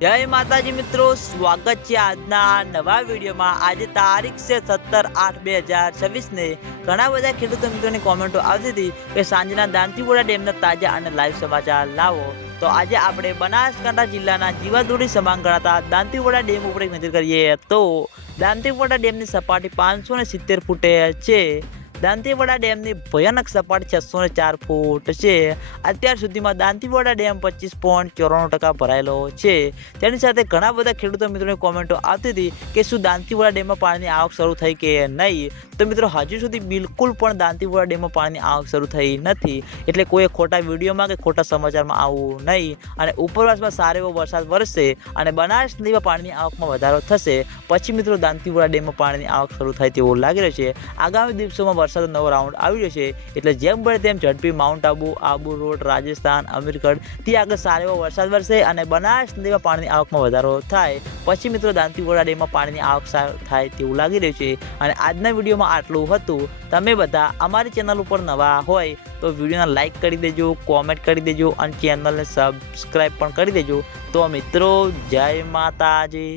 જય માતાજી મિત્રો, સ્વાગત છે આજના નવા વિડીયોમાં। આજે તારીખ છે 17/8/2026 ને ઘણા બધા ખેડૂતો મિત્રોની કોમેન્ટો આવતી હતી કે સાંજના દાંતીવાડા ડેમના તાજા અને લાઈવ સમાચાર લાવો। તો આજે આપણે બનાસકાંઠા જિલ્લાના જીવાદોરી સમાન ગણાતા દાંતીવાડા ડેમ ઉપર એક નજર કરીએ તો દાંતીવાડા ડેમની સપાટી 570 ફૂટે છે। દાંતીવાડા ડેમની ભયાનક સપાટી 604 ફૂટ છે। અત્યાર સુધીમાં દાંતીવાડા ડેમ 25.94% ભરાયેલો છે। તેની સાથે ઘણા બધા ખેડૂતો મિત્રોની કોમેન્ટો આવતી હતી કે શું દાંતીવાડા ડેમમાં પાણીની આવક શરૂ થઈ કે નહીં। તો મિત્રો હજુ સુધી બિલકુલ પણ દાંતીવાડા ડેમમાં પાણીની આવક શરૂ થઈ નથી, એટલે કોઈ ખોટા વિડીયોમાં કે ખોટા સમાચારમાં આવવું નહીં અને ઉપરવાસમાં સારો એવો વરસાદ વરસશે અને બનાસ નદીમાં પાણીની આવકમાં વધારો થશે પછી મિત્રો દાંતીવાડા ડેમમાં પાણીની આવક શરૂ થાય તેવું લાગી રહ્યું છે। આગામી દિવસોમાં વરસાદ નવો રાઉન્ડ આવી રહ્યો છે, એટલે જેમ બને તેમ ઝડપી માઉન્ટ આબુ રોડ, રાજસ્થાન, અમીરગઢ ત્યાં આગળ સારો એવો વરસાદ વરસે અને બનાસ નદીમાં પાણીની આવકમાં વધારો થાય પછી મિત્રો દાંતીવાડા ડેમમાં પાણીની આવક થાય તેવું લાગી રહ્યું છે। અને આજના વિડીયોમાં આટલું હતું। તમે બધા અમારી ચેનલ ઉપર નવા હોય તો વિડીયોને લાઈક કરી દેજો, કોમેન્ટ કરી દેજો અને ચેનલને સબસ્ક્રાઈબ પણ કરી દેજો। તો મિત્રો જય માતાજી।